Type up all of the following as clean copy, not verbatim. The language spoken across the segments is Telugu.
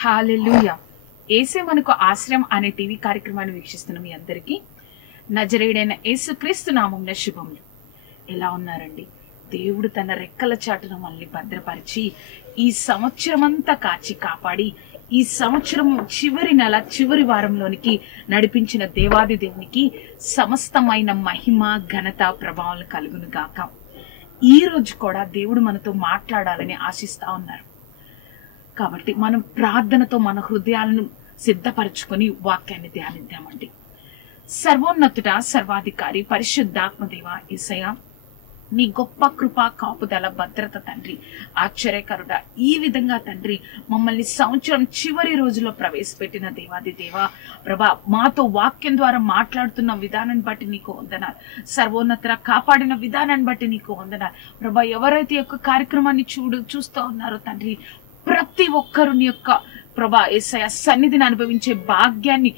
హల్లెలూయా. యేసే మనకు ఆశ్రయం అనే టీవీ కార్యక్రమాన్ని వీక్షిస్తున్న మీ అందరికీ నజరేయుడైన యేసుక్రీస్తు నామమున శుభములు. ఎలా ఉన్నారండి? దేవుడు తన రెక్కల చాటున మనల్ని భద్రపరిచి ఈ సంవత్సరమంతా కాచి కాపాడి ఈ సంవత్సరం చివరి నెల చివరి వారంలోనికి నడిపించిన దేవాది దేవునికి సమస్తమైన మహిమ ఘనత ప్రభావాలు కలుగును గాక. ఈ రోజు కూడా దేవుడు మనతో మాట్లాడాలని ఆశిస్తా ఉన్నారు. కాబట్టి మనం ప్రార్థనతో మన హృదయాలను సిద్ధపరచుకొని వాక్యాన్ని ధ్యానిద్దామండి. సర్వోన్నతుడ, సర్వాధికారి, పరిశుద్ధాత్మదేవ యేసయ్య, నీ గొప్ప కృప, కాపుదల, భద్రత తండ్రి, ఆశ్చర్యకరుడ, ఈ విధంగా తండ్రి మమ్మల్ని సంవత్సరం చివరి రోజులో ప్రవేశపెట్టిన దేవాది దేవ ప్రభా, మాతో వాక్యం ద్వారా మాట్లాడుతున్న విధానాన్ని బట్టి నీకు వందనాలు. సర్వోన్నత కాపాడిన విధానాన్ని బట్టి నీకు వందనాలు ప్రభా. ఎవరైతే యొక్క కార్యక్రమాన్ని చూస్తూ ఉన్నారో తండ్రి, ప్రతి ఒక్కరు నీ యొక్క ప్రభా యేసయ్య సన్నిధిని అనుభవించే భాగ్యాన్ని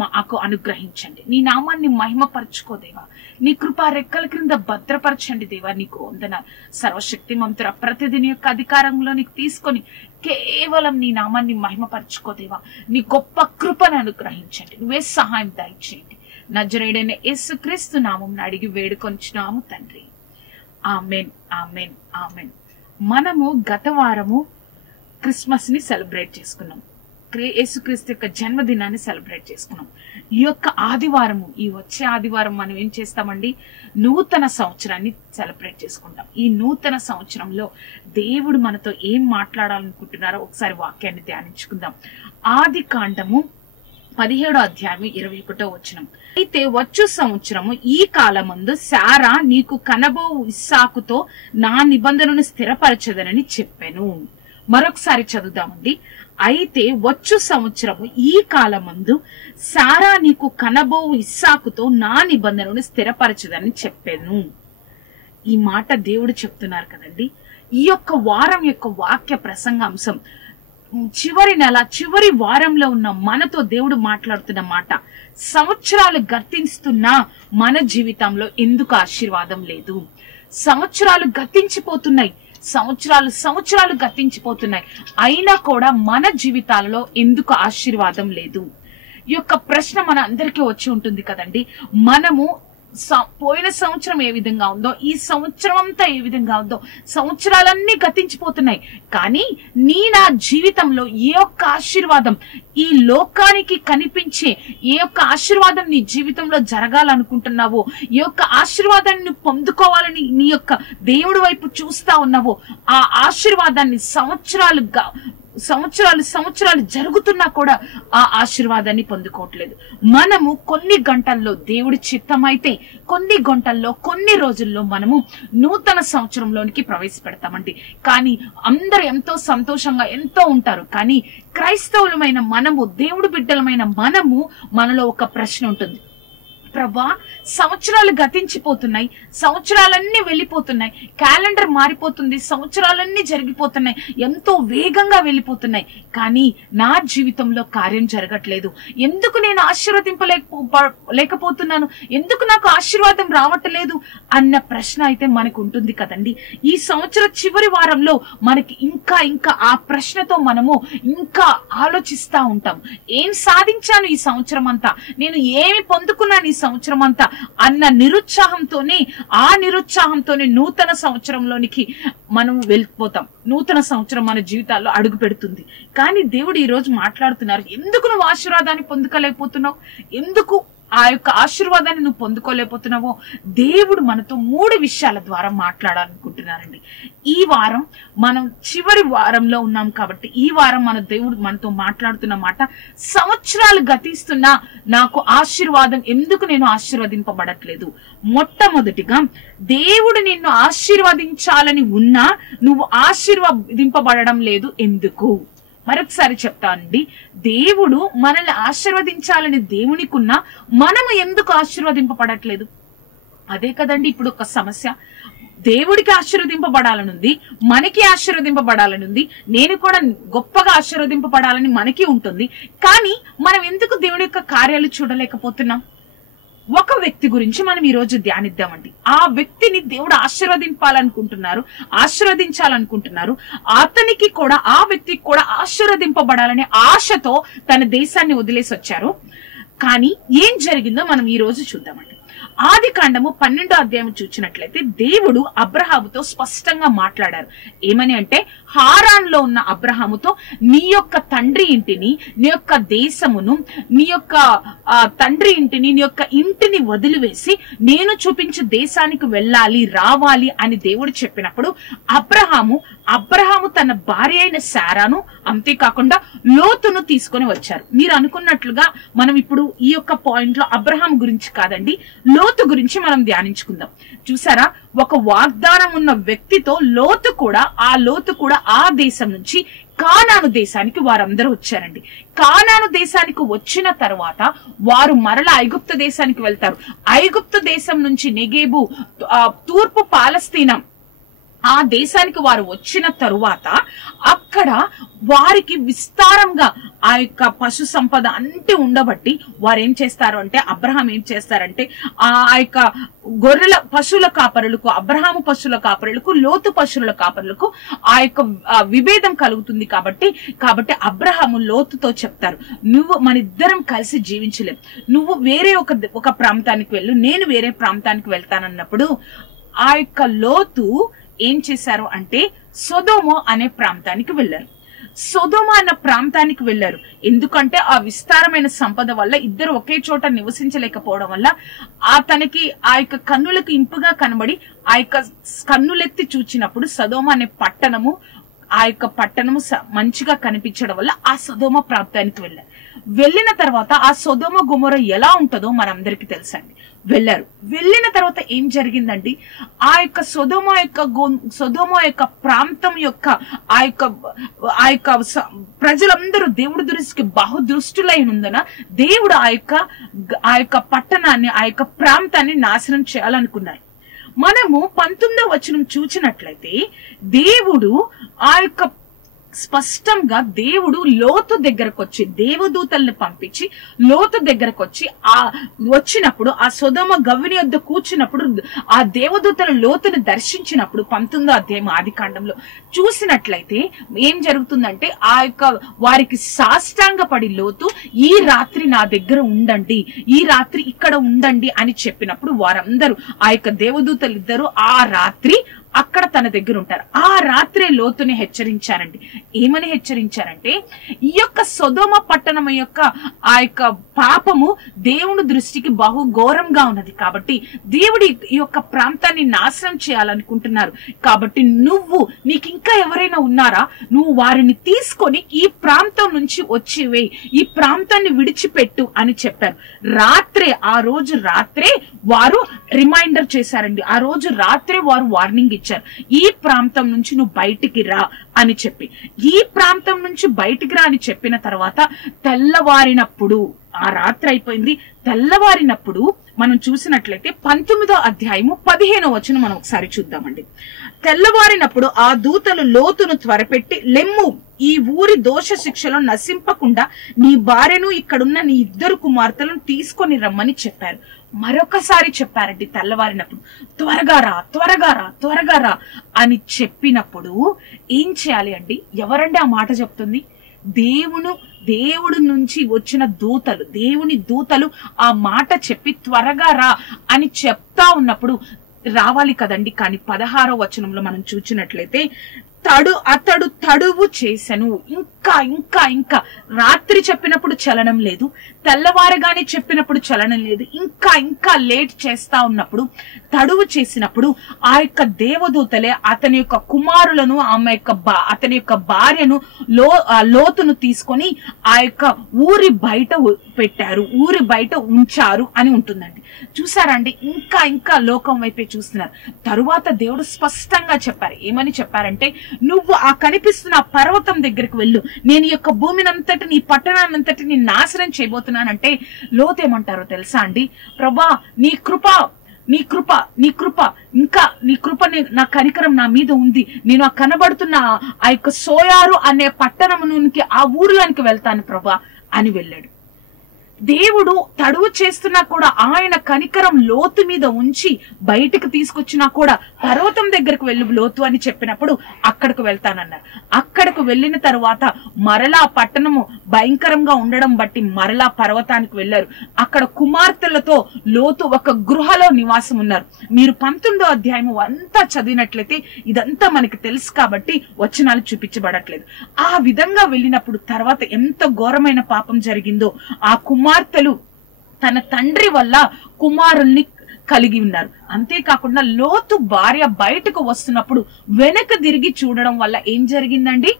మాకు అనుగ్రహించండి. నీ నామాన్ని మహిమపరచుకో దేవా. నీ కృపా రెక్కల క్రింద భద్రపరచండి దేవా. నీకు వందనాలు. సర్వశక్తి మంతుర ప్రతిదిని యొక్క అధికారంలో నీకు తీసుకొని కేవలం నీ నామాన్ని మహిమపరచుకో దేవా. నీ గొప్ప కృపను అనుగ్రహించండి. నువ్వే సహాయం దయచేయండి. నజరేయుడైన యేసుక్రీస్తు నామమున అడిగి వేడుకొంచున్నాము తండ్రి. Amen, amen, amen. మనము గత వారము క్రిస్మస్ ని సెలబ్రేట్ చేసుకున్నాం. యేసుక్రీస్తు యొక్క జన్మదినాన్ని సెలబ్రేట్ చేసుకున్నాం. ఈ యొక్క ఆదివారము, ఈ వచ్చే ఆదివారం మనం ఏం చేస్తామండి? నూతన సంవత్సరాన్ని సెలబ్రేట్ చేసుకుంటాం. ఈ నూతన సంవత్సరంలో దేవుడు మనతో ఏం మాట్లాడాలనుకుంటున్నారో ఒకసారి వాక్యాన్ని ధ్యానించుకుందాం. ఆది కాండము 17వ అధ్యాయం 21వ వచనం. అయితే వచ్చు సంవత్సరము ఈ కాలమందు శారా నీకు కనబో ఇస్సాకుతో నా నిబంధనను స్థిరపరచదనని చెప్పెను. మరొకసారి చదువుదామండి. అయితే వచ్చు సంవత్సరము ఈ కాలమందు శారా నీకు కనబో ఇస్సాకుతో నా నిబంధనను స్థిరపరచదని చెప్పాను. ఈ మాట దేవుడు చెప్తున్నారు కదండి. ఈ యొక్క వారం యొక్క వాక్య ప్రసంగాంశం చివరి నెల చివరి వారంలో ఉన్న మనతో దేవుడు మాట్లాడుతున్న మాట. సంవత్సరాలు గతిస్తున్నా మన జీవితంలో ఎందుకు ఆశీర్వాదం లేదు? సంవత్సరాలు గతించిపోతున్నాయి, సంవత్సరాలు గతించిపోతున్నాయి, అయినా కూడా మన జీవితాలలో ఎందుకు ఆశీర్వాదం లేదు? ఈ యొక్క ప్రశ్న మన అందరికీ వచ్చి ఉంటుంది కదండి. మనము పోయిన సంవత్సరం ఏ విధంగా ఉందో, ఈ సంవత్సరం అంతా ఏ విధంగా ఉందో, సంవత్సరాలన్నీ గతించిపోతున్నాయి. కానీ నా జీవితంలో ఏ ఒక్క ఆశీర్వాదం, ఈ లోకానికి కనిపించే ఏ ఒక్క ఆశీర్వాదం నీ జీవితంలో జరగాలనుకుంటున్నావో, ఏ ఒక్క ఆశీర్వాదాన్ని పొందుకోవాలని నీ యొక్క దేవుడి వైపు చూస్తా ఉన్నావో, ఆ ఆశీర్వాదాన్ని సంవత్సరాలు జరుగుతున్నా కూడా ఆ ఆశీర్వాదాన్ని పొందుకోవట్లేదు. మనము కొన్ని గంటల్లో దేవుడి చిత్తమైతే కొన్ని గంటల్లో కొన్ని రోజుల్లో మనము నూతన సంవత్సరంలోనికి ప్రవేశపెడతామండి. కానీ అందరూ ఎంతో సంతోషంగా ఎంతో ఉంటారు. కానీ క్రైస్తవులమైన మనము, దేవుడి బిడ్డలమైన మనలో ఒక ప్రశ్న ఉంటుంది. ప్రభా, సంవత్సరాలు గతించిపోతున్నాయి, సంవత్సరాలన్నీ వెళ్ళిపోతున్నాయి, క్యాలెండర్ మారిపోతుంది, సంవత్సరాలన్నీ జరిగిపోతున్నాయి, ఎంతో వేగంగా వెళ్ళిపోతున్నాయి, కానీ నా జీవితంలో కార్యం జరగట్లేదు. ఎందుకు నేను ఆశీర్వదింపలేకపోతున్నాను? ఎందుకు నాకు ఆశీర్వాదం రావట్లేదు అన్న ప్రశ్న అయితే మనకు ఉంటుంది కదండి. ఈ సంవత్సర చివరి వారంలో మనకి ఇంకా ఆ ప్రశ్నతో మనము ఇంకా ఆలోచిస్తా ఉంటాం. ఏం సాధించాను ఈ సంవత్సరం అంతా, నేను ఏమి పొందుకున్నాను ఈ సంవత్సరం అంతా అన్న నిరుత్సాహంతోనే నూతన సంవత్సరంలోనికి మనం వెళ్ళిపోతాం. నూతన సంవత్సరం మన జీవితాల్లో అడుగు పెడుతుంది. కానీ దేవుడు ఈ రోజు మాట్లాడుతున్నారు, ఎందుకు నువ్వు ఆశీర్వాదాన్ని పొందుకోలేకపోతున్నావు? ఎందుకు ఆ యొక్క ఆశీర్వాదాన్ని నువ్వు పొందుకోలేకపోతున్నావో దేవుడు మనతో 3 విషయాల ద్వారా మాట్లాడాలనుకుంటున్నారండి. ఈ వారం మనం చివరి వారంలో ఉన్నాం కాబట్టి ఈ వారం దేవుడు మనతో మాట్లాడుతున్న మాట, సంవత్సరాలు గతిస్తున్నా నాకు ఆశీర్వాదం ఎందుకు నేను ఆశీర్వదింపబడట్లేదు? మొట్టమొదటిగా దేవుడు నిన్ను ఆశీర్వదించాలని ఉన్నా నువ్వు ఆశీర్వదింపబడడం లేదు ఎందుకు? మరొకసారి చెప్తానండి, దేవుడు మనల్ని ఆశీర్వదించాలని దేవునికున్నా మనము ఎందుకు ఆశీర్వదింపబడట్లేదు? అదే కదండి ఇప్పుడు ఒక సమస్య. దేవుడికి ఆశీర్వదింపబడాలనుంది, మనకి ఆశీర్వదింపబడాలనుంది, నేను కూడా గొప్పగా ఆశీర్వదింపబడాలని మనకి ఉంటుంది. కానీ మనం ఎందుకు దేవుడి యొక్క కార్యాలు చూడలేకపోతున్నాం? ఒక వ్యక్తి గురించి మనం ఈ రోజు ధ్యానిద్దామండి. ఆ వ్యక్తిని దేవుడు ఆశీర్వదించాలనుకుంటున్నారు. అతనికి కూడా, ఆ వ్యక్తికి కూడా ఆశీర్వదింపబడాలనే ఆశతో తన దేశాన్ని వదిలేసి వచ్చారు. కానీ ఏం జరిగిందో మనం ఈ రోజు చూద్దామండి. ఆదికాండము 12వ అధ్యాయం చూసినట్లయితే దేవుడు అబ్రహాముతో స్పష్టంగా మాట్లాడారు. ఏమని అంటే, హారాన్లో ఉన్న అబ్రహాముతో నీ యొక్క తండ్రి ఇంటిని, నీ యొక్క దేశమును, నీ యొక్క తండ్రి ఇంటిని, నీ యొక్క ఇంటిని వదిలివేసి నేను చూపించే దేశానికి రావాలి అని దేవుడు చెప్పినప్పుడు అబ్రహాము తన భార్య అయిన శారాను, అంతేకాకుండా లోతును తీసుకొని వచ్చారు. మీరు అనుకున్నట్లుగా మనం ఇప్పుడు ఈ యొక్క పాయింట్ లో అబ్రహాం గురించి కాదండి, లోతు గురించి మనం ధ్యానించుకుందాం. చూసారా, ఒక వాగ్దానం ఉన్న వ్యక్తితో లోతు కూడా ఆ దేశం నుంచి కానాను దేశానికి వారందరూ వచ్చారండి. కానాను దేశానికి వచ్చిన తర్వాత వారు మరలా ఐగుప్తు దేశానికి వెళ్తారు. ఐగుప్తు దేశం నుంచి నెగేబు, తూర్పు పాలస్తీనా ఆ దేశానికి వారు వచ్చిన తరువాత అక్కడ వారికి విస్తారంగా ఆ యొక్క పశు సంపద అంటే ఉండబట్టి వారు ఏం చేస్తారు అంటే, అబ్రహాం ఏం చేస్తారంటే ఆ యొక్క గొర్రెల పశువుల కాపరులకు, అబ్రహాము పశువుల కాపరులకు, లోతు పశువుల కాపరులకు ఆ యొక్క విభేదం కలుగుతుంది. కాబట్టి అబ్రహాము లోతుతో చెప్తారు, నువ్వు మన ఇద్దరం కలిసి జీవించలేం, నువ్వు వేరే ఒక ప్రాంతానికి వెళ్ళు, నేను వేరే ప్రాంతానికి వెళ్తానన్నప్పుడు ఆ యొక్క లోతు ఏం చేశారు అంటే సొదొమ అనే ప్రాంతానికి వెళ్లారు. సొదొమ అన్న ప్రాంతానికి వెళ్లారు ఎందుకంటే ఆ విస్తారమైన సంపద వల్ల ఇద్దరు ఒకే చోట నివసించలేకపోవడం వల్ల తనకి ఆ యొక్క కన్నులకు ఇంపుగా కనబడి ఆ యొక్క కన్నులెత్తి చూచినప్పుడు సొదొమ అనే పట్టణము మంచిగా కనిపించడం వల్ల ఆ సొదొమ ప్రాంతానికి వెళ్లారు. వెళ్ళిన తర్వాత ఆ సొదొమ గొమొర ఎలా ఉంటుందో మనందరికీ తెలుసండి. వెళ్ళిన తర్వాత ఏం జరిగిందండి, ఆ యొక్క సొదొమ యొక్క ప్రాంతం యొక్క ఆ యొక్క ప్రజలందరూ దేవుడి దృష్టికి బహుదృష్టులై ఉన్నందున దేవుడు ఆ యొక్క పట్టణాన్ని, ఆ యొక్క ప్రాంతాన్ని నాశనం చేయాలనుకున్నారు. మనము 19వ వచనం చూచినట్లయితే దేవుడు ఆ యొక్క స్పష్టంగా దేవుడు లోతు దగ్గరకు వచ్చి దేవదూతల్ని పంపించి లోతు దగ్గరకు వచ్చినప్పుడు ఆ సొదొమ గవ్వని వద్ద కూర్చున్నప్పుడు ఆ దేవదూతలు లోతును దర్శించినప్పుడు 19వ అధ్యాయం ఆదికాండంలో చూసినట్లయితే ఏం జరుగుతుందంటే ఆ యొక్క వారికి సాష్టాంగపడి లోతు ఈ రాత్రి నా దగ్గర ఉండండి, ఈ రాత్రి ఇక్కడ ఉండండి అని చెప్పినప్పుడు వారందరూ ఆ యొక్క దేవదూతలు ఇద్దరు ఆ రాత్రి అక్కడ తన దగ్గర ఉంటారు. ఆ రాత్రే లోతుని హెచ్చరించారండి. ఏమని హెచ్చరించారంటే, ఈ యొక్క సొదొమ పట్టణం యొక్క ఆ యొక్క పాపము దేవుని దృష్టికి బహు ఘోరంగా ఉన్నది కాబట్టి దేవుడి ఈ యొక్క ప్రాంతాన్ని నాశనం చేయాలనుకుంటున్నారు. కాబట్టి నీకు ఇంకా ఎవరైనా ఉన్నారా, నువ్వు వారిని తీసుకొని ఈ ప్రాంతం నుంచి వచ్చివే, ఈ ప్రాంతాన్ని విడిచిపెట్టు అని చెప్పారు. ఆ రోజు రాత్రే వారు రిమైండర్ చేశారండి. ఆ రోజు రాత్రే వారు వార్నింగ్ ఇచ్చారు, ఈ ప్రాంతం నుంచి నువ్వు బయటికి రా అని చెప్పి. ఈ ప్రాంతం నుంచి బయటికి రా అని చెప్పిన తర్వాత తెల్లవారినప్పుడు, ఆ రాత్రి అయిపోయింది, తెల్లవారినప్పుడు మనం చూసినట్లయితే 19వ అధ్యాయము 15వ వచనం మనం ఒకసారి చూద్దామండి. తెల్లవారినప్పుడు ఆ దూతలు లోతును త్వరపెట్టి, లెమ్ము, ఈ ఊరి దోష శిక్షలో నశింపకుండా నీ భార్యను ఇక్కడున్న నీ 2 కుమార్తెలను తీసుకొని రమ్మని చెప్పారు. మరొకసారి చెప్పారండి తెల్లవారినప్పుడు, త్వరగా రా అని చెప్పినప్పుడు ఏం చేయాలి అండి? ఎవరండి ఆ మాట చెప్తుంది? దేవుడు నుంచి వచ్చిన దూతలు, దేవుని దూతలు ఆ మాట చెప్పి త్వరగా రా అని చెప్తా ఉన్నప్పుడు రావాలి కదండి. కానీ 16వ వచనంలో మనం చూసినట్లయితే అతడు తడువు చేసెను. ఇంకా ఇంకా ఇంకా రాత్రి చెప్పినప్పుడు చలనం లేదు, తెల్లవారగానే చెప్పినప్పుడు చలనం లేదు, ఇంకా ఇంకా లేట్ చేస్తా ఉన్నప్పుడు తడువు చేసినప్పుడు ఆ యొక్క దేవదూతలే అతని యొక్క కుమారులను అతని యొక్క భార్యను లోతును తీసుకొని ఆ యొక్క ఊరి బయట పెట్టారు, ఊరి బయట ఉంచారు అని ఉంటుందండి. చూసారండి, ఇంకా ఇంకా లోకం వైపే చూస్తున్నారు. తరువాత దేవుడు స్పష్టంగా చెప్పారు. ఏమని చెప్పారంటే, నువ్వు ఆ కనిపిస్తున్న పర్వతం దగ్గరికి వెళ్ళు, నేను ఈ యొక్క భూమినంతటిని, ఈ పట్టణాన్నంతటిని నాశనం చేయబోతున్నానంటే లోతేమంటారో తెలుసా అండి? ప్రభా, నీ కృప ఇంకా నీ కృప, నా కనికరం నా మీద ఉంది, నేను ఆ కనబడుతున్న ఆ యొక్క సోయారు అనే పట్టణమునికి, ఆ ఊర్లోనికి వెళ్తాను ప్రభా అని వెళ్ళాడు. దేవుడు తడువు చేస్తున్నా కూడా ఆయన కనికరం లోతు మీద ఉంచి బయటకు తీసుకొచ్చినా కూడా పర్వతం దగ్గరకు వెళ్ళు లోతు అని చెప్పినప్పుడు అక్కడికి వెళ్తానన్నారు. అక్కడికి వెళ్ళిన తరువాత మరలా పట్టణము భయంకరంగా ఉండడం బట్టి మరలా పర్వతానికి వెళ్లారు. అక్కడ కుమార్తెలతో లోతు ఒక గృహలో నివాసం ఉన్నారు. మీరు 19వ అధ్యాయము అంతా చదివినట్లయితే ఇదంతా మనకి తెలుసు కాబట్టి వచనాలు చూపించబడట్లేదు. ఆ విధంగా వెళ్ళినప్పుడు తర్వాత ఎంత ఘోరమైన పాపం జరిగిందో, ఆ కుమార్తెలు తన తండ్రి వల్ల కుమారుల్ని కలిగి ఉన్నారు. అంతేకాకుండా లోతు భార్య బయటకు వస్తున్నప్పుడు వెనక తిరిగి చూడడం వల్ల ఏం జరిగిందండి?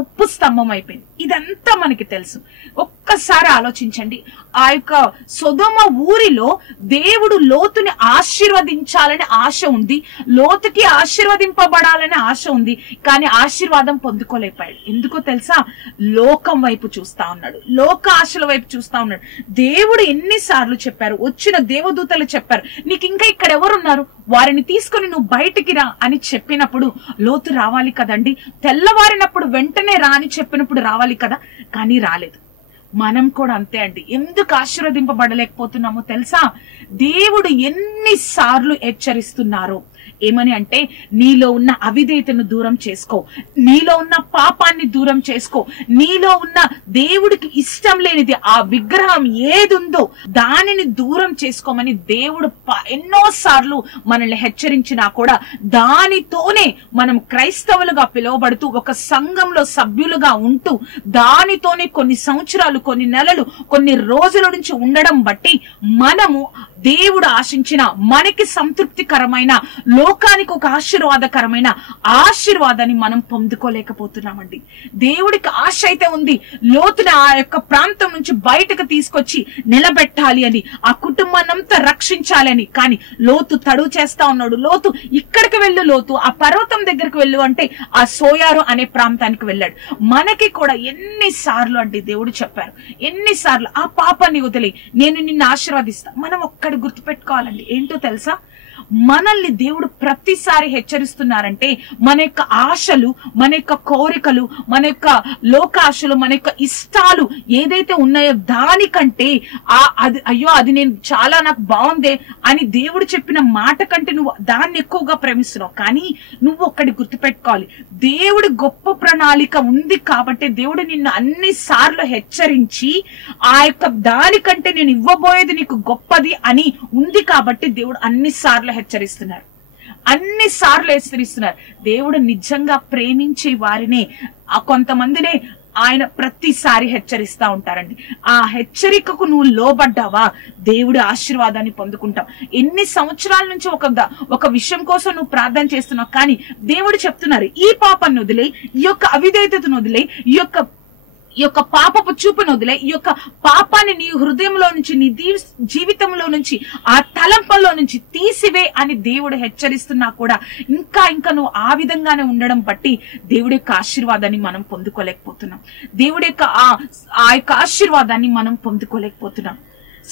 ఉప్పు స్తంభం అయిపోయింది. ఇదంతా మనకి తెలుసు. ఒక్కసారి ఆలోచించండి. ఆ యొక్క సొదొమ ఊరిలో దేవుడు లోతుని ఆశీర్వదించాలని ఆశ ఉంది, లోతుకి ఆశీర్వదింపబడాలని ఆశ ఉంది, కానీ ఆశీర్వాదం పొందుకోలేకపోయాడు. ఎందుకో తెలుసా? లోకం వైపు చూస్తా ఉన్నాడు, లోక ఆశల వైపు చూస్తా ఉన్నాడు. దేవుడు ఎన్నిసార్లు చెప్పారు, వచ్చిన దేవదూతలు చెప్పారు, నీకు ఇంకా ఇక్కడ ఎవరున్నారు, వారిని తీసుకొని నువ్వు బయటికి రా అని చెప్పినప్పుడు లోతు రావాలి కదండి. తెల్లవారినప్పుడు వెంటనే రా అని చెప్పినప్పుడు రావాలి కదా, కానీ రాలేదు. మనం కూడా అంతే అండి. ఎందుకు ఆశీర్వదింపబడలేకపోతున్నామో తెలుసా? దేవుడు ఎన్నిసార్లు హెచ్చరిస్తున్నారో. ఏమని అంటే, నీలో ఉన్న అవిధేయతను దూరం చేసుకో, నీలో ఉన్న పాపాన్ని దూరం చేసుకో, నీలో ఉన్న దేవుడికి ఇష్టం లేనిది ఆ విగ్రహం ఏదుందో దానిని దూరం చేసుకోమని దేవుడు ఎన్నోసార్లు మనల్ని హెచ్చరించినా కూడా దానితోనే మనం క్రైస్తవులుగా పిలువబడుతూ ఒక సంఘంలో సభ్యులుగా ఉంటూ దానితోనే కొన్ని సంవత్సరాలు, కొన్ని నెలలు, కొన్ని రోజుల నుంచి ఉండడం బట్టి మనము దేవుడు ఆశించిన మనకి సంతృప్తికరమైన, లోకానికి ఒక ఆశీర్వాదకరమైన ఆశీర్వాదాన్ని మనం పొందుకోలేకపోతున్నామండి. దేవుడికి ఆశ అయితే ఉంది, లోతుని ఆ యొక్క ప్రాంతం నుంచి బయటకు తీసుకొచ్చి నిలబెట్టాలి అని, ఆ కుటుంబాన్నంతా రక్షించాలని. కానీ లోతు తడువు చేస్తా ఉన్నాడు. లోతు ఇక్కడికి వెళ్ళు, లోతు ఆ పర్వతం దగ్గరికి వెళ్ళు అంటే ఆ సోయారు అనే ప్రాంతానికి వెళ్ళాడు. మనకి కూడా ఎన్నిసార్లు అంటే దేవుడు చెప్పారు, ఎన్నిసార్లు ఆ పాపాన్ని వదిలి నేను నిన్ను ఆశీర్వదిస్తా. మనం ఒక్కడి గుర్తుపెట్టుకోవాలండి, ఏంటో తెలుసా? మనల్ని దేవుడు ప్రతిసారి హెచ్చరిస్తున్నారంటే మన యొక్క ఆశలు, మన యొక్క కోరికలు, మన యొక్క లోకాశలు, మన యొక్క ఇష్టాలు ఏదైతే ఉన్నాయో దానికంటే అది నేను చాలా నాకు బాగుందే అని దేవుడు చెప్పిన మాట కంటే నువ్వు దాన్ని ఎక్కువగా ప్రేమిస్తున్నావు. కానీ నువ్వు ఒక్కడి గుర్తుపెట్టుకోవాలి, దేవుడి గొప్ప ప్రణాళిక ఉంది కాబట్టి దేవుడు నిన్ను అన్ని సార్లు హెచ్చరించి ఆ యొక్క దానికంటే నేను ఇవ్వబోయేది నీకు గొప్పది అని ఉంది కాబట్టి దేవుడు అన్ని సార్లు హెచ్చరిస్తున్నారు. దేవుడు నిజంగా ప్రేమించే వారినే, కొంతమందినే ఆయన ప్రతిసారి హెచ్చరిస్తా ఉంటారండి. ఆ హెచ్చరికకు నువ్వు లోబడ్డావా, దేవుడి ఆశీర్వాదాన్ని పొందుకుంటావు. ఎన్ని సంవత్సరాల నుంచి ఒక విషయం కోసం నువ్వు ప్రార్థన చేస్తున్నావు, కానీ దేవుడు చెప్తున్నారు, ఈ పాపాన్ని వదిలే, ఈ యొక్క అవిధేయతను వదిలే, ఈ యొక్క పాపపు చూపును వదిలే, ఈ యొక్క పాపాన్ని నీ హృదయంలో నుంచి, నీ జీవితంలో నుంచి, ఆ తలంపల్లో నుంచి తీసివే అని దేవుడు హెచ్చరిస్తున్నా కూడా ఇంకా ఇంకా నువ్వు ఆ విధంగానే ఉండడం బట్టి దేవుడి యొక్క ఆశీర్వాదాన్ని మనం పొందుకోలేకపోతున్నాం. దేవుడి యొక్క ఆ యొక్క ఆశీర్వాదాన్ని మనం పొందుకోలేకపోతున్నాం.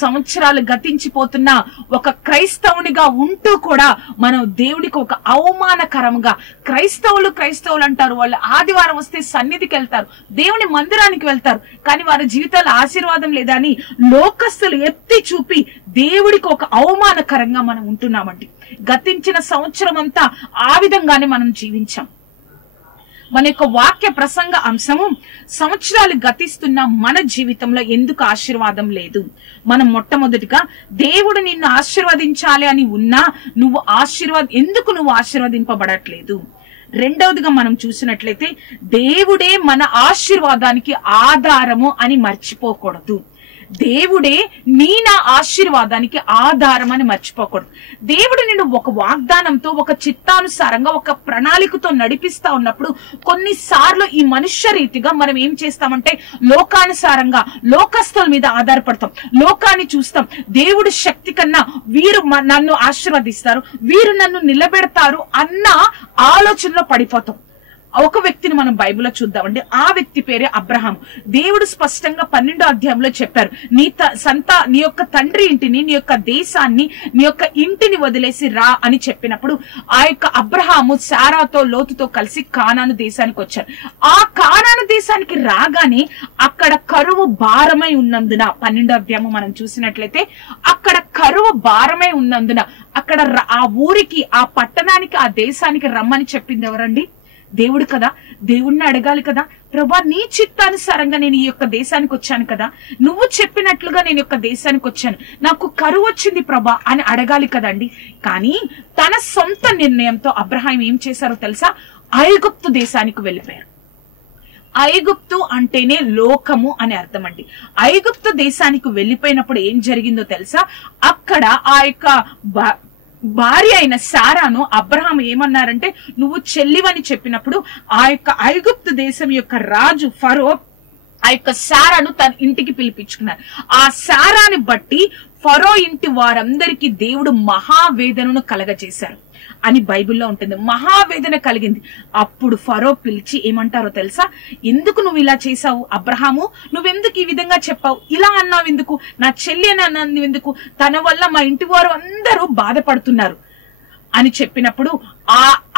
సంవత్సరాలు గతించిపోతున్నా ఒక క్రైస్తవునిగా ఉంటూ కూడా మనం దేవుడికి ఒక అవమానకరంగా, క్రైస్తవులు అంటారు, వాళ్ళు ఆదివారం వస్తే సన్నిధికి వెళ్తారు, దేవుని మందిరానికి వెళ్తారు, కానీ వారి జీవితాల్లో ఆశీర్వాదం లేదా అని లోకస్తులు ఎత్తి చూపి దేవుడికి ఒక అవమానకరంగా మనం ఉంటున్నామండి. గతించిన సంవత్సరం అంతా ఆ విధంగానే మనం జీవించాం. మన యొక్క వాక్య ప్రసంగ అంశము, సంవత్సరాలు గతిస్తున్న మన జీవితంలో ఎందుకు ఆశీర్వాదం లేదు? మనం మొట్టమొదటిగా దేవుడు నిన్ను ఆశీర్వదించాలి అని ఉన్నా ఎందుకు నువ్వు ఆశీర్వదింపబడట్లేదు? రెండవదిగా మనం చూసినట్లయితే దేవుడే మన ఆశీర్వాదానికి ఆధారము అని మర్చిపోకూడదు. దేవుడే నా ఆశీర్వాదానికి ఆధారం అని మర్చిపోకూడదు. దేవుడు నిన్ను ఒక వాగ్దానంతో, ఒక చిత్తానుసారంగా, ఒక ప్రణాళికతో నడిపిస్తా ఉన్నప్పుడు కొన్నిసార్లు ఈ మనుష్య రీతిగా మనం ఏం చేస్తామంటే లోకానుసారంగా లోకస్తుల మీద ఆధారపడతాం, లోకాన్ని చూస్తాం. దేవుడి శక్తి కన్నా వీరు నన్ను ఆశీర్వదిస్తారు, వీరు నన్ను నిలబెడతారు అన్న ఆలోచనలో పడిపోతాం. ఒక వ్యక్తిని మనం బైబిల్లో చూద్దామండి. ఆ వ్యక్తి పేరే అబ్రహాం. దేవుడు స్పష్టంగా 12వ అధ్యాయంలో చెప్పారు, నీ యొక్క తండ్రి ఇంటిని, నీ యొక్క దేశాన్ని, నీ యొక్క ఇంటిని వదిలేసి రా అని చెప్పినప్పుడు ఆ యొక్క అబ్రహాము శారాతో లోతుతో కలిసి కానాను దేశానికి వచ్చారు. ఆ కానాను దేశానికి రాగానే అక్కడ కరువు భారమై ఉన్నందున 12వ అధ్యాయం మనం చూసినట్లయితే అక్కడ కరువు భారమై ఉన్నందున అక్కడ ఆ ఊరికి, ఆ పట్టణానికి, ఆ దేశానికి రమ్మని చెప్పింది ఎవరండి? దేవుడు కదా. దేవుడిని అడగాలి కదా, ప్రభా నీ చిత్తానుసారంగా నేను ఈ యొక్క దేశానికి వచ్చాను కదా, నువ్వు చెప్పినట్లుగా నేను యొక్క దేశానికి వచ్చాను, నాకు కరువు వచ్చింది ప్రభా అని అడగాలి కదండి. కానీ తన సొంత నిర్ణయంతో అబ్రహాం ఏం చేశారో తెలుసా? ఐగుప్తు దేశానికి వెళ్ళిపోయారు. ఐగుప్తు అంటేనే లోకము అని అర్థం అండి. ఐగుప్తు దేశానికి వెళ్ళిపోయినప్పుడు ఏం జరిగిందో తెలుసా? అక్కడ ఆ యొక్క భార్య అయిన శారాను అబ్రహాం ఏమన్నారంటే నువ్వు చెల్లివని చెప్పినప్పుడు ఆ యొక్క ఐగుప్తు దేశం యొక్క రాజు ఫరో ఆ యొక్క శారాను తన ఇంటికి పిలిపించుకున్నారు. ఆ శారాని బట్టి ఫరో ఇంటి వారందరికీ దేవుడు మహావేదనను కలగజేశారు అని బైబిల్లో ఉంటుంది. మహావేదన కలిగింది. అప్పుడు ఫరో పిలిచి ఏమంటారో తెలుసా? ఎందుకు నువ్వు ఇలా చేసావు అబ్రహాము? నువ్వెందుకు ఈ విధంగా చెప్పావు? ఇలా అన్నావు ఎందుకు? నా చెల్లి అని అన్నావు ఎందుకు? తన వల్ల మా ఇంటి వారు అందరూ బాధపడుతున్నారు అని చెప్పినప్పుడు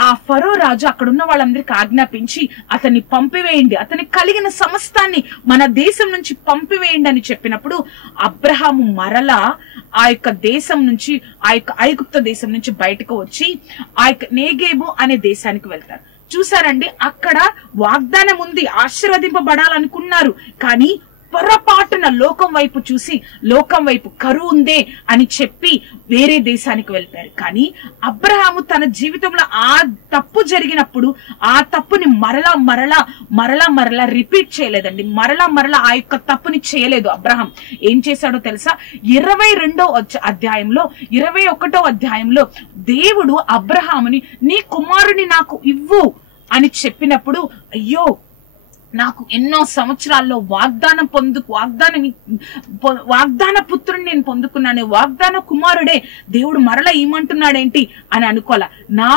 ఆ ఫరో రాజు అక్కడున్న వాళ్ళందరికీ ఆజ్ఞాపించి అతన్ని పంపివేయండి, అతనికి కలిగిన సమస్తాన్ని మన దేశం నుంచి పంపివేయండి అని చెప్పినప్పుడు అబ్రహాము మరలా ఆ యొక్క దేశం నుంచి, ఆ యొక్క ఐగుప్తు దేశం నుంచి బయటకు వచ్చి ఆ యొక్క నేగేబు అనే దేశానికి వెళ్తారు. చూసారండి, అక్కడ వాగ్దానం ఉంది, ఆశీర్వదింపబడాలనుకున్నారు. కానీ పొరపాటున లోకం వైపు చూసి, లోకం వైపు కరువు ఉందే అని చెప్పి వేరే దేశానికి వెళ్ళిపోయారు. కానీ అబ్రహాము తన జీవితంలో ఆ తప్పు జరిగినప్పుడు ఆ తప్పుని మరలా మరలా మరలా మరలా రిపీట్ చేయలేదండి. మరలా మరలా ఆ యొక్క తప్పుని చేయలేదు. అబ్రహాం ఏం చేశాడో తెలుసా? 22వ అధ్యాయంలో 21వ అధ్యాయంలో దేవుడు అబ్రహాముని నీ కుమారుని నాకు ఇవ్వు అని చెప్పినప్పుడు, అయ్యో నాకు ఎన్నో సంవత్సరాల్లో వాగ్దాన పుత్రుని నేను పొందుకున్నాను, వాగ్దాన కుమారుడే దేవుడు మరలా ఏమంటున్నాడేంటి అని అనుకోవాల. నా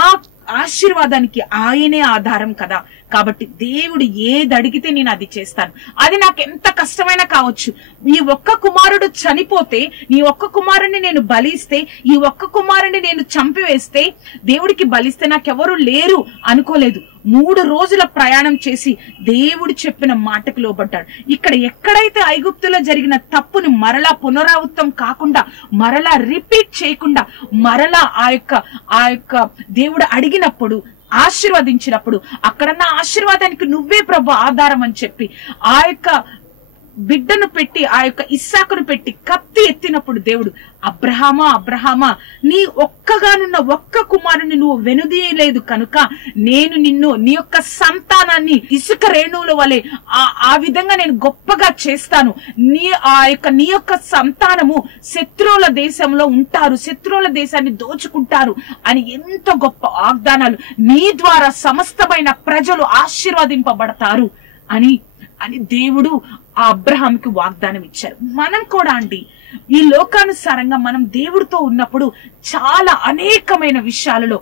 ఆశీర్వాదానికి ఆయనే ఆధారం కదా. కాబట్టి దేవుడు ఏది అడిగితే నేను అది చేస్తాను. అది నాకు ఎంత కష్టమైనా కావచ్చు. ఈ ఒక్క కుమారుడు చనిపోతే, ఈ ఒక్క కుమారుడిని నేను బలిస్తే, ఈ ఒక్క కుమారుడిని నేను చంపివేస్తే, దేవుడికి బలిస్తే నాకెవరు లేరు అనుకోలేదు. 3 రోజుల ప్రయాణం చేసి దేవుడు చెప్పిన మాటకు లోబడ్డాడు. ఇక్కడ ఎక్కడైతే ఐగుప్తులో జరిగిన తప్పుని మరలా పునరావృతం కాకుండా, మరలా రిపీట్ చేయకుండా, మరలా ఆ యొక్క దేవుడు అడిగినప్పుడు, ఆశీర్వదించినప్పుడు అక్కడ నా ఆశీర్వాదానికి నువ్వే ప్రభు ఆధారం అని చెప్పి ఆ యొక్క బిడ్డను పెట్టి, ఆ యొక్క ఇస్సాకును పెట్టి కత్తి ఎత్తినప్పుడు దేవుడు అబ్రహామా అబ్రహామా నీ ఒక్కగానున్న ఒక్క కుమారుని నువ్వు వెనుదీయలేదు కనుక నేను నిన్ను, నీ యొక్క సంతానాన్ని ఇసుక రేణువుల వలె ఆ విధంగా నేను గొప్పగా చేస్తాను. నీ యొక్క సంతానము శత్రువుల దేశంలో ఉంటారు, శత్రువుల దేశాన్ని దోచుకుంటారు అని ఎంత గొప్ప వాగ్దానాలు. నీ ద్వారా సమస్తమైన ప్రజలు ఆశీర్వదింపబడతారు అని దేవుడు ఆ అబ్రహాంకి వాగ్దానం ఇచ్చారు. మనం కూడా అండి ఈ లోకానుసారంగా మనం దేవుడితో ఉన్నప్పుడు చాలా అనేకమైన విషయాలలో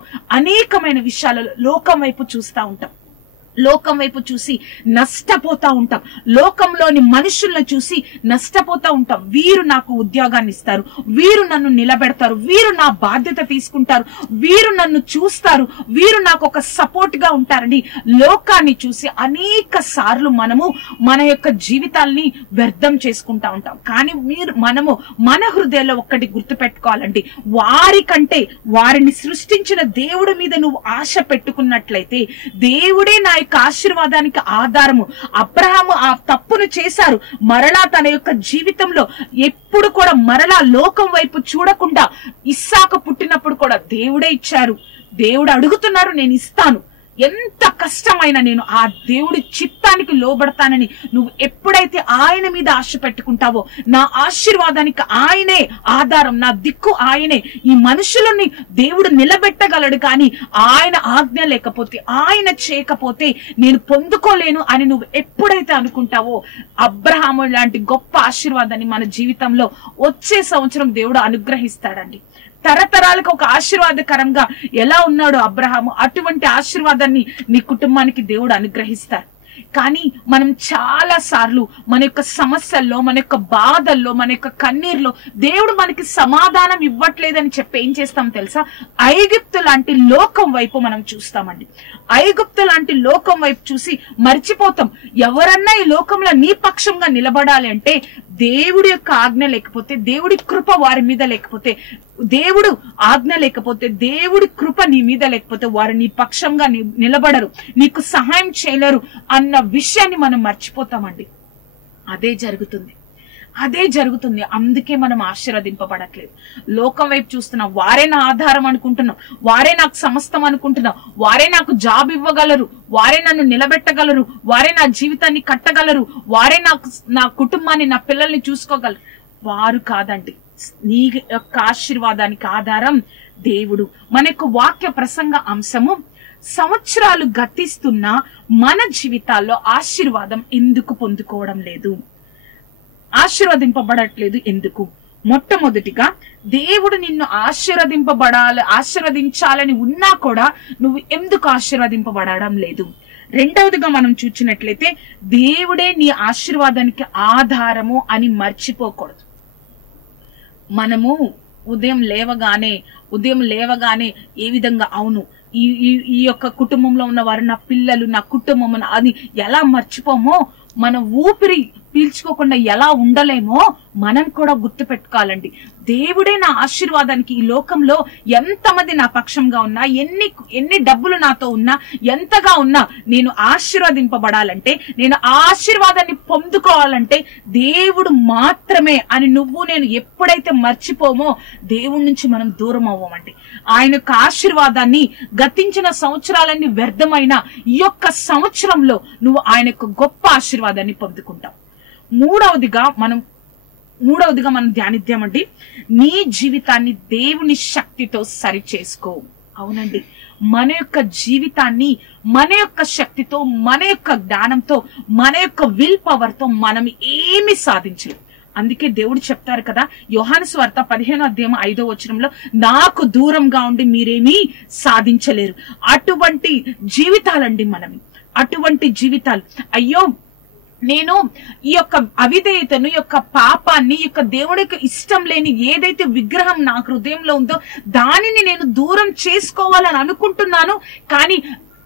లోకం వైపు చూస్తూ ఉంటాం, లోకం వైపు చూసి నష్టపోతా ఉంటాం, లోకంలోని మనుషులను చూసి నష్టపోతా ఉంటాం. వీరు నాకు ఉద్యోగాన్ని ఇస్తారు, వీరు నన్ను నిలబెడతారు, వీరు నా బాధ్యత తీసుకుంటారు, వీరు నన్ను చూస్తారు, వీరు నాకు ఒక సపోర్ట్ గా ఉంటారని లోకాన్ని చూసి అనేక సార్లు మనము మన యొక్క జీవితాల్ని వ్యర్థం చేసుకుంటా ఉంటాం. కానీ మనము మన హృదయంలో ఒక్కటి గుర్తు పెట్టుకోవాలండి, వారికంటే వారిని సృష్టించిన దేవుడి మీద నువ్వు ఆశ పెట్టుకున్నట్లయితే దేవుడే నా యొక్క ఆశీర్వాదానికి ఆధారము. అబ్రహాము ఆ తప్పును చేశారు, మరలా తన యొక్క జీవితంలో ఎప్పుడు కూడా మరలా లోకం వైపు చూడకుండా ఇస్సాకు పుట్టినప్పుడు కూడా దేవుడే ఇచ్చారు. దేవుడు అడుగుతున్నారు, నేను ఇస్తాను. ఎంత కష్టమైన నేను ఆ దేవుడి చిత్తానికి లోబడతానని నువ్వు ఎప్పుడైతే ఆయన మీద ఆశ పెట్టుకుంటావో, నా ఆశీర్వాదానికి ఆయనే ఆధారం, నా దిక్కు ఆయనే, ఈ మనుషులని దేవుడు నిలబెట్టగలడు, కానీ ఆయన ఆజ్ఞ లేకపోతే, ఆయన చేయకపోతే నేను పొందుకోలేను అని నువ్వు ఎప్పుడైతే అనుకుంటావో, అబ్రహాము లాంటి గొప్ప ఆశీర్వాదాన్ని మన జీవితంలో వచ్చే సంవత్సరం దేవుడు అనుగ్రహిస్తాడండి. తరతరాలకు ఒక ఆశీర్వాదకరంగా ఎలా ఉన్నాడో అబ్రహాము, అటువంటి ఆశీర్వాదాన్ని నీ కుటుంబానికి దేవుడు అనుగ్రహిస్తారు. కానీ మనం చాలా సార్లు మన యొక్క సమస్యల్లో, మన యొక్క బాధల్లో, మన యొక్క కన్నీరులో దేవుడు మనకి సమాధానం ఇవ్వట్లేదని చెప్పి ఏం చేస్తాం తెలుసా? ఐగుప్తు లాంటి లోకం వైపు మనం చూస్తామండి. ఐగుప్తు లాంటి లోకం వైపు చూసి మర్చిపోతాం. ఎవరన్నా ఈ లోకంలో నీ పక్షంగా నిలబడాలి అంటే దేవుడి యొక్క ఆజ్ఞ లేకపోతే, దేవుడి కృప వారి మీద లేకపోతే, దేవుడు ఆజ్ఞ లేకపోతే, దేవుడి కృప నీ మీద లేకపోతే వారు నీ పక్షంగా నిలబడరు, నీకు సహాయం చేయలేరు అన్న విషయాన్ని మనం మర్చిపోతామండి. అదే జరుగుతుంది. అందుకే మనం ఆశీర్వదింపబడట్లేదు. లోకం వైపు చూస్తున్నాం, వారే నా ఆధారం అనుకుంటున్నాం, వారే నాకు సమస్తం అనుకుంటున్నాం, వారే నాకు జాబ్ ఇవ్వగలరు, వారే నన్ను నిలబెట్టగలరు, వారే నా జీవితాన్ని కట్టగలరు, వారే నా కుటుంబాన్ని, నా పిల్లల్ని చూసుకోగలరు. వారు కాదండి. నీ యొక్క ఆశీర్వాదానికి ఆధారం దేవుడు. మన యొక్క వాక్య ప్రసంగ అంశము, సంవత్సరాలు గతిస్తున్నా మన జీవితాల్లో ఆశీర్వాదం ఎందుకు పొందుకోవడం లేదు, ఆశీర్వదింపబడట్లేదు ఎందుకు? మొట్టమొదటిగా దేవుడు నిన్ను ఆశీర్వదించాలని ఉన్నా కూడా నువ్వు ఎందుకు ఆశీర్వదింపబడడం లేదు? రెండవదిగా మనం చూసినట్లయితే దేవుడే నీ ఆశీర్వాదానికి ఆధారము అని మర్చిపోకూడదు. మనము ఉదయం లేవగానే ఏ విధంగా, అవును ఈ యొక్క కుటుంబంలో ఉన్న వారు నా పిల్లలు, నా కుటుంబం అని ఎలా మర్చిపోమో, మన ఊపిరి పీల్చుకోకుండా ఎలా ఉండలేమో మనం కూడా గుర్తు పెట్టుకోవాలండి. దేవుడే నా ఆశీర్వాదానికి, ఈ లోకంలో ఎంతమంది నా పక్షంగా ఉన్నా, ఎన్ని డబ్బులు నాతో ఉన్నా, ఎంతగా ఉన్నా, నేను ఆశీర్వదింపబడాలంటే, నేను ఆశీర్వాదాన్ని పొందుకోవాలంటే దేవుడు మాత్రమే అని నువ్వు నేను ఎప్పుడైతే మర్చిపోమో దేవుడి నుంచి మనం దూరం అవ్వమండి. ఆయన యొక్క ఆశీర్వాదాన్ని, గతించిన సంవత్సరాలన్నీ వ్యర్థమైన ఈ యొక్క సంవత్సరంలో నువ్వు ఆయన యొక్క గొప్ప ఆశీర్వాదాన్ని పొందుకుంటావు. మూడవదిగా మనం ధ్యానిద్దామండి, నీ జీవితాన్ని దేవుని శక్తితో సరి చేసుకో. అవునండి, మన యొక్క జీవితాన్ని మన యొక్క శక్తితో, మన యొక్క జ్ఞానంతో, మన యొక్క విల్ పవర్ తో మనం ఏమి సాధించలేం. అందుకే దేవుడు చెప్తారు కదా, యోహాను సువార్త 15:5 నాకు దూరంగా ఉండి మీరేమీ సాధించలేరు. అటువంటి జీవితాలండి మనవి, అటువంటి జీవితాలు. అయ్యో, నేను ఈ యొక్క అవిధేయతను, ఈ యొక్క పాపాన్ని, ఈ యొక్క దేవుడికి ఇష్టం లేని ఏదైతే విగ్రహం నా హృదయంలో ఉందో దానిని నేను దూరం చేసుకోవాలని అనుకుంటున్నాను, కానీ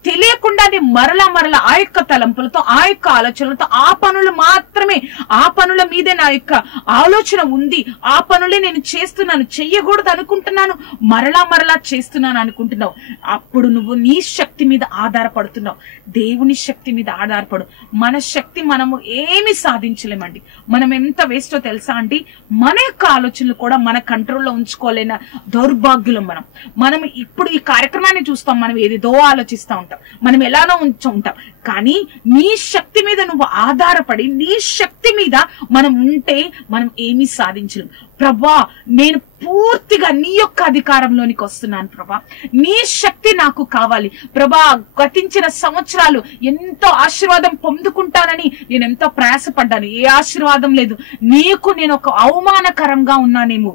తెలియకుండానే మరలా ఆ యొక్క తలంపులతో, ఆ యొక్క ఆలోచనలతో, ఆ పనులు మాత్రమే, ఆ పనుల మీదే నా యొక్క ఆలోచన ఉంది, ఆ పనులే నేను చేస్తున్నాను, చెయ్యకూడదు అనుకుంటున్నాను, మరలా చేస్తున్నాను అనుకుంటున్నావు. అప్పుడు నువ్వు నీ శక్తి మీద ఆధారపడుతున్నావు. దేవుని శక్తి మీద ఆధారపడు. మన శక్తి మనము ఏమి సాధించలేమండి. మనం ఎంత వేస్టో తెలుసా అండి? మన యొక్క ఆలోచనలు కూడా మన కంట్రోల్లో ఉంచుకోలేని దౌర్భాగ్యులం మనం ఇప్పుడు ఈ కార్యక్రమాన్ని చూస్తాం, మనం ఏదేదో ఆలోచిస్తూ ఉంటాం, మనం ఎలానో ఉంటాం. కానీ నీ శక్తి మీద నువ్వు ఆధారపడి, నీ శక్తి మీద మనం ఉంటే మనం ఏమీ సాధించలేం. ప్రభా, నేను పూర్తిగా నీ యొక్క అధికారంలోనికి వస్తున్నాను ప్రభా, నీ శక్తి నాకు కావాలి ప్రభా. గతించిన సంవత్సరాలు ఎంతో ఆశీర్వాదం పొందుకుంటానని నేను ఎంతో ప్రయాసపడ్డాను, ఏ ఆశీర్వాదం లేదు. నీకు నేను ఒక అవమానకరంగా ఉన్నానేమో,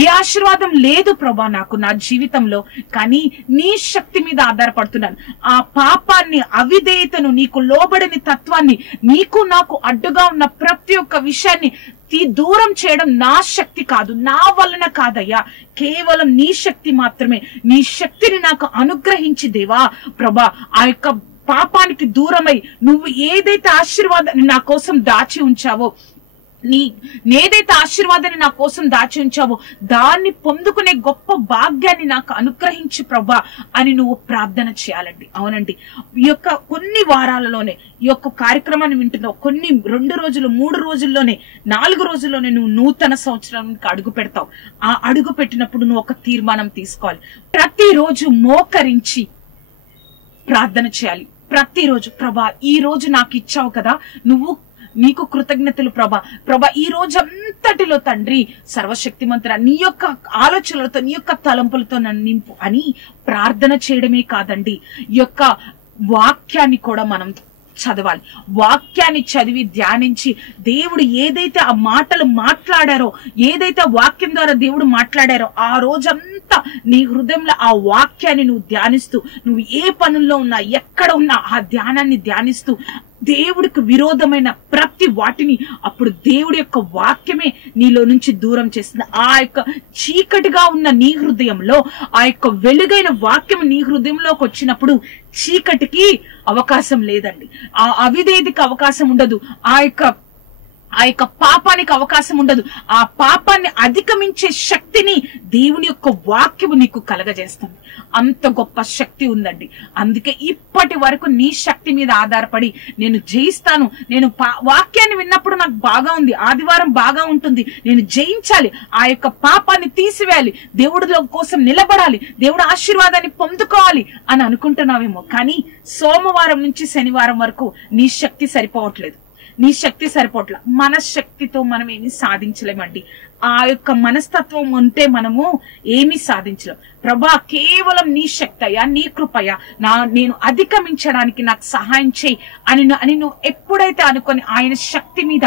ఏ ఆశీర్వాదం లేదు ప్రభా నాకు నా జీవితంలో, కానీ నీ శక్తి మీద ఆధారపడుతున్నాను. ఆ పాపాన్ని, అవిధేయతను, నీకు లోబడని తత్వాన్ని, నీకు నాకు అడ్డుగా ఉన్న ప్రతి ఒక్క విషయాన్ని దూరం చేయడం నా శక్తి కాదు, నా వలన కాదయ్యా, కేవలం నీ శక్తి మాత్రమే. నీ శక్తిని నాకు అనుగ్రహించి దేవా ప్రభా, ఆ యొక్క పాపానికి దూరమై నువ్వు ఏదైతే ఆశీర్వాదాన్ని నా కోసం దాచి ఉంచావో, నేదైతే ఆశీర్వాదాన్ని నా కోసం దాచి ఉంచావో దాన్ని పొందుకునే గొప్ప భాగ్యాన్ని నాకు అనుగ్రహించి ప్రభా అని నువ్వు ప్రార్థన చేయాలండి. అవునండి, ఈ యొక్క కొన్ని వారాలలోనే ఈ యొక్క కార్యక్రమాన్ని వింటున్నావు, కొన్ని 2 రోజులు 3 రోజుల్లోనే 4 రోజుల్లోనే నువ్వు నూతన సంవత్సరానికి అడుగు పెడతావు. ఆ అడుగు పెట్టినప్పుడు నువ్వు ఒక తీర్మానం తీసుకోవాలి. ప్రతిరోజు మోకరించి ప్రార్థన చేయాలి ప్రతిరోజు. ప్రభా ఈ రోజు నాకు ఇచ్చావు కదా, నీకు కృతజ్ఞతలు ప్రభా ఈ రోజు అంతటిలో తండ్రి సర్వశక్తిమంతుడా నీ యొక్క ఆలోచనలతో నీ యొక్క తలంపులతో నన్ను నింపు అని ప్రార్థన చేయడమే కాదండి, ఈ యొక్క వాక్యాన్ని కూడా మనం చదవాలి. వాక్యాన్ని చదివి ధ్యానించి దేవుడు ఏదైతే ఆ మాటలు మాట్లాడారో, ఏదైతే వాక్యం ద్వారా దేవుడు మాట్లాడారో ఆ రోజంతా నీ హృదయంలో ఆ వాక్యాన్ని నువ్వు ధ్యానిస్తూ, నువ్వు ఏ పనుల్లో ఉన్నా ఎక్కడ ఉన్నా ఆ ధ్యానాన్ని ధ్యానిస్తూ దేవుడికి విరోధమైన ప్రతి వాటిని అప్పుడు దేవుడి యొక్క వాక్యమే నీలో నుంచి దూరం చేస్తుంది. ఆ యొక్క చీకటిగా ఉన్న నీ హృదయంలో ఆ యొక్క వెలుగైన వాక్యం నీ హృదయంలోకి వచ్చినప్పుడు చీకటికి అవకాశం లేదండి, ఆ అవిధేయతకి అవకాశం ఉండదు, ఆ యొక్క పాపానికి అవకాశం ఉండదు. ఆ పాపాన్ని అధిగమించే శక్తిని దేవుని యొక్క వాక్యము నీకు కలగజేస్తుంది. అంత గొప్ప శక్తి ఉందండి. అందుకే ఇప్పటి వరకు నీ శక్తి మీద ఆధారపడి నేను జయిస్తాను, నేను వాక్యాన్ని విన్నప్పుడు నాకు బాగా ఉంది, ఆదివారం బాగా ఉంటుంది, నేను జయించాలి, ఆ యొక్క పాపాన్ని తీసివేయాలి, దేవుడిలో కోసం నిలబడాలి, దేవుడు ఆశీర్వాదాన్ని పొందుకోవాలి అని అనుకుంటున్నావేమో. కానీ సోమవారం నుంచి శనివారం వరకు నీ శక్తి సరిపోవట్లేదు, నీ శక్తి సరిపోట్ల. మన శక్తితో మనం ఏమి సాధించలేమండి. ఆ యొక్క మనస్తత్వం ఉంటే మనము ఏమి సాధించలేం. ప్రభా కేవలం నీ శక్తయ్యా, నీ కృపయ్యా, నేను అధిగమించడానికి నాకు సహాయం చేయి అని నువ్వు ఎప్పుడైతే అనుకొని ఆయన శక్తి మీద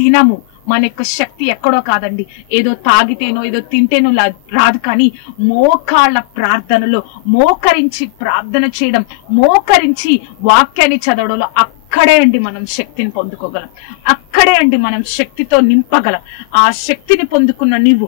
దినము, మన యొక్క శక్తి ఎక్కడో కాదండి, ఏదో తాగితేనో ఏదో తింటేనో రాదు, కానీ మోకాళ్ళ ప్రార్థనలో మోకరించి ప్రార్థన చేయడం, మోకరించి వాక్యాన్ని చదవడంలో అక్కడే అండి మనం శక్తిని పొందుకోగలం, అక్కడే అండి మనం శక్తితో నింపగలం. ఆ శక్తిని పొందుకున్న నీవు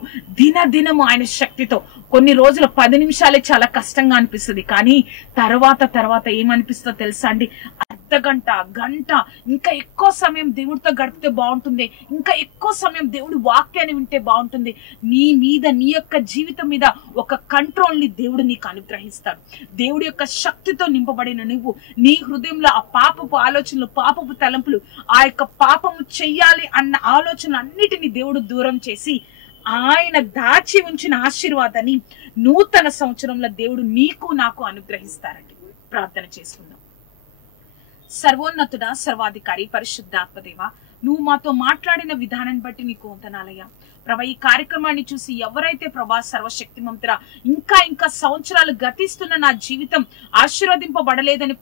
దినము ఆయన శక్తితో కొన్ని రోజులు 10 నిమిషాలే చాలా కష్టంగా అనిపిస్తుంది, కానీ తర్వాత ఏమనిపిస్తుందో తెలుసా అండి, అర్ధగంట గంట ఇంకా ఎక్కువ సమయం దేవుడితో గడిపితే బాగుంటుంది, ఇంకా ఎక్కువ సమయం దేవుడి వాక్యాన్ని వింటే బాగుంటుంది. నీ మీద, నీ యొక్క జీవితం మీద ఒక కంట్రోల్ ని దేవుడు నీకు అనుగ్రహిస్తాడు. దేవుడి యొక్క శక్తితో నింపబడిన నువ్వు నీ హృదయంలో ఆ పాపపు ఆలోచనలు, పాపపు తలంపులు, ఆ యొక్క పాపము చెయ్యాలి అన్న ఆలోచన అన్నిటిని దేవుడు దూరం చేసి ఆయన దాచి ఉంచిన ఆశీర్వాదాన్ని నూతన సంవత్సరంలో దేవుడు నీకు నాకు అనుగ్రహిస్తారండి. ప్రార్థన చేసుకుందాం. సర్వోన్నతుడా, సర్వాధికారి, పరిశుద్ధాత్మదేవ, నువ్వు మాతో మాట్లాడిన విధానాన్ని బట్టి నీకు వందనాలయ్యా. ప్రభా ఈ కార్యక్రమాన్ని చూసి ఎవరైతే ప్రభా సర్వశక్తిమంతురా ఇంకా సంవత్సరాలు గతిస్తున్న నా జీవితం ఆశీర్వదింపబడలేదని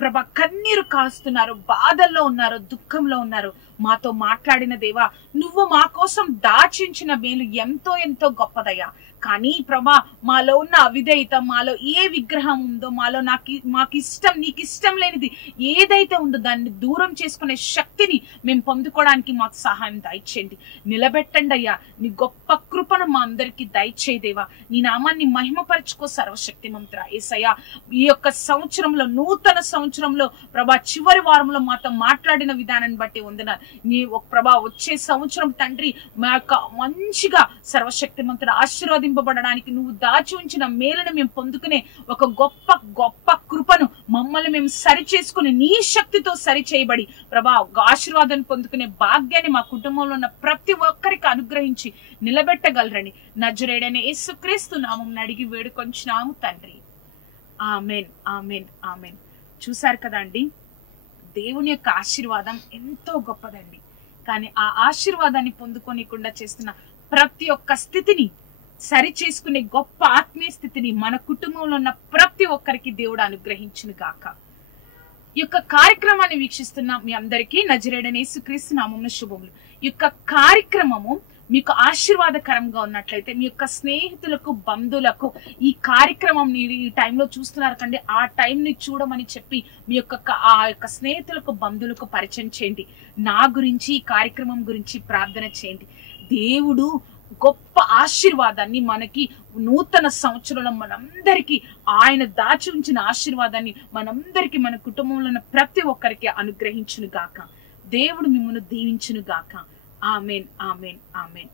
ప్రభా కన్నీరు కాస్తున్నారు, బాధల్లో ఉన్నారు, దుఃఖంలో ఉన్నారు, మాతో మాట్లాడిన దేవా, నువ్వు మా కోసం దాచించిన మేలు ఎంతో గొప్పదయ్యా. కానీ ప్రభా మాలో ఉన్న అవిధేయత, మాలో ఏ విగ్రహం ఉందో, మాలో నీకు ఇష్టం లేనిది ఏదైతే ఉందో దాన్ని దూరం చేసుకునే శక్తిని మేము పొందుకోవడానికి మాకు సహాయం దయచేయండి. నిలబెట్టండి అయ్యా, నీ గొప్ప కృపను మా అందరికి దయచేదేవా. నీ నామాన్ని మహిమపరచుకో సర్వశక్తిమంతుడా యేసయ్యా. ఈ యొక్క సంవత్సరంలో, నూతన సంవత్సరంలో ప్రభా చివరి వారంలో మాతో మాట్లాడిన విధానాన్ని బట్టి వందనాలు. నీ ప్రభా వచ్చే సంవత్సరం తండ్రి మా యొక్క మంచిగా సర్వశక్తిమంతుడా ఆశీర్వదింపబడడానికి నువ్వు దాచి ఉంచిన మేలును మేము పొందుకునే ఒక గొప్ప కృపను మమ్మల్ని మేము సరి చేసుకుని నీ శక్తితో సరి చేయబడి ప్రభా ఆశీర్వాదాన్ని పొందుకునే భాగ్యాన్ని మా కుటుంబంలో ఉన్న ప్రతి ఒక్కరికి అనుగ్రహించి నిలబెట్టగలరని నజరేయుడైన యేసుక్రీస్తు నామమున అడిగి వేడుకొంచున్నాము తండ్రి. ఆమేన్, ఆమేన్, ఆమేన్. చూసారు కదా అండి, దేవుని యొక్క ఆశీర్వాదం ఎంతో గొప్పదండి. కానీ ఆ ఆశీర్వాదాన్ని పొందుకోనికుండా చేస్తున్న ప్రతి ఒక్క స్థితిని సరి చేసుకునే గొప్ప ఆత్మీయ స్థితిని మన కుటుంబంలో ఉన్న ప్రతి ఒక్కరికి దేవుడు అనుగ్రహించును గాక. ఈ యొక్క కార్యక్రమాన్ని వీక్షిస్తున్న మీ అందరికీ నజరేయుడైన యేసుక్రీస్తు నామమున శుభములు. ఈ యొక్క కార్యక్రమము మీకు ఆశీర్వాదకరంగా ఉన్నట్లయితే మీ యొక్క స్నేహితులకు, బంధువులకు ఈ కార్యక్రమం ఈ టైంలో చూస్తున్నారు కండి, ఆ టైంని చూడమని చెప్పి మీ ఆ యొక్క స్నేహితులకు, బంధువులకు పరిచయం చేయండి. నా గురించి, ఈ కార్యక్రమం గురించి ప్రార్థన చేయండి. దేవుడు గొప్ప ఆశీర్వాదాన్ని మనకి నూతన సంవత్సరంలో మనందరికీ ఆయన దాచి ఉంచిన ఆశీర్వాదాన్ని మనందరికీ, మన కుటుంబంలో ఉన్న ప్రతి ఒక్కరికి అనుగ్రహించును గాక. దేవుడు మిమ్మల్ని దీవించును గాక. ఆమేన్, ఆమేన్, ఆమేన్.